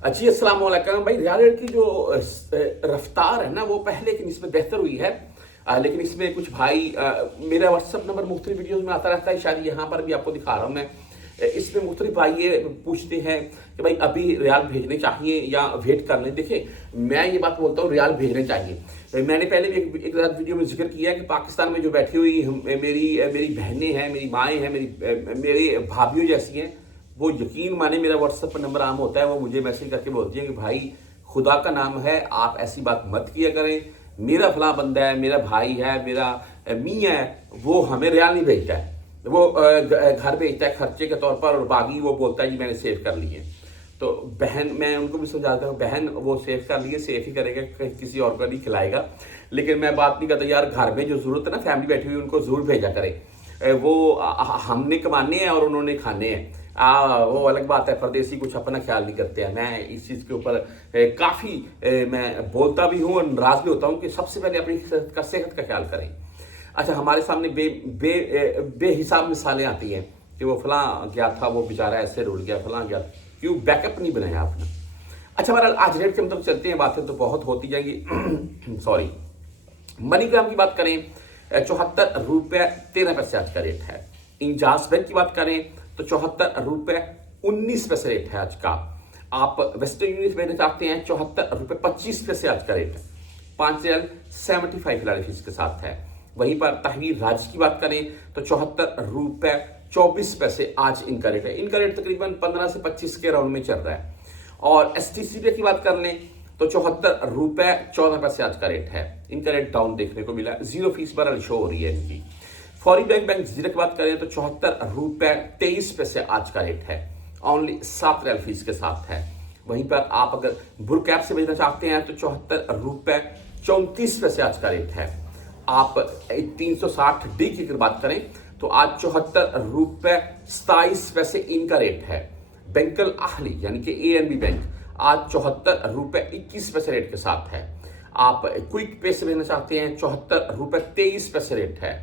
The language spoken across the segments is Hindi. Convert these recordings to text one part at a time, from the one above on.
जी अस्सलाम वालेकुम भाई। रियल रेट की जो रफ्तार है ना वो पहले की निस्बत बेहतर हुई है। लेकिन इसमें कुछ भाई मेरा व्हाट्सअप नंबर मुख्तलिफ वीडियोस में आता रहता है, शायद यहाँ पर भी आपको दिखा रहा हूँ मैं। इसमें मुख्तलिफ भाई ये पूछते हैं कि भाई अभी रियाल भेजने चाहिए या वेट कर लें। देखिए मैं ये बात बोलता हूँ, रियाल भेजने चाहिए। मैंने पहले भी एक वीडियो में जिक्र किया कि पाकिस्तान में जो बैठी हुई मेरी मेरी बहनें हैं, मेरी माएँ हैं, मेरी भाभीियों जैसी हैं, वो यकीन माने मेरा व्हाट्सएप पर नंबर आम होता है, वो मुझे मैसेज करके बोलती है कि भाई खुदा का नाम है आप ऐसी बात मत किया करें, मेरा फला बंदा है, मेरा भाई है, मेरा मियाँ है, वो हमें रियाल नहीं भेजता है, वो घर भेजता है खर्चे के तौर पर और बाकी वो बोलता है जी मैंने सेव कर लिए। तो बहन, मैं उनको भी समझाता हूँ बहन वो सेव कर लिए, सेव ही करेगा, किसी और को नहीं खिलाएगा। लेकिन मैं बात नहीं करता यार, घर में जो जरूरत है ना, फैमिली बैठी हुई उनको जरूर भेजा करे। वो हमने कमाने हैं और उन्होंने खाने हैं, वो अलग बात है। परदेसी कुछ अपना ख्याल नहीं करते हैं। मैं इस चीज़ के ऊपर काफ़ी मैं बोलता भी हूँ और नाराज भी होता हूँ कि सबसे पहले अपनी सेहत का ख्याल करें। अच्छा, हमारे सामने बेहिसाब मिसालें आती हैं कि वो फलां गया था, वो बेचारा ऐसे रुल गया, फलां गया, क्यों बैकअप नहीं बनाया आपने। अच्छा, बहरहाल आज रेट के मतलब चलते हैं, बातें तो बहुत होती जाएंगी सॉरी। मनीग्राम की बात करें 74 रुपये 13 पैसे आज का रेट है। इंजाज बैंक की बात करें तो 74 रुपये 19 पैसे रेट है आज का। आप वेस्टर्न यूनियन भेजना चाहते हैं 74 रुपये 25 पैसे आज का रेट है। 5 रियाल 75 फिलहाल फीस के साथ है। वहीं पर तहवीर राज की बात करें तो 74 रुपये 24 पैसे आज इनका रेट है। इनका रेट तकरीबन 15 से 25 के राउंड में चल रहा है। और STCD की बात कर लें तो 74 रुपये 14 पैसे आज का रेट है। इनका रेट डाउन देखने को मिला, 0 फीस पर शो हो रही है इनकी। फॉरी बैंक जीरो की बात करें तो 74 रुपये 23 पैसे आज का रेट है, ओनली 7 रियाल फीस के साथ है। वहीं पर आप अगर बुर कैप से भेजना चाहते हैं तो 74 रुपये 34 पैसे आज का रेट है। आप 360D की अगर बात करें तो आज 74 रुपये 27 पैसे इनका रेट है। बैंकल आहली यानी कि ANB बैंक आज 74 रुपये 21 पैसे रेट के साथ है। आप क्विक पे से भेजना चाहते हैं 74 रुपये 23 पैसे रेट है।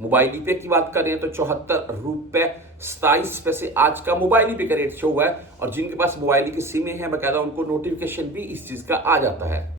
मोबाइल पे की बात करें तो 74 रुपये 27 पैसे आज का मोबाइल पे का रेट शो हुआ है। और जिनके पास मोबाइल की सिमें हैं बकायदा उनको नोटिफिकेशन भी इस चीज का आ जाता है।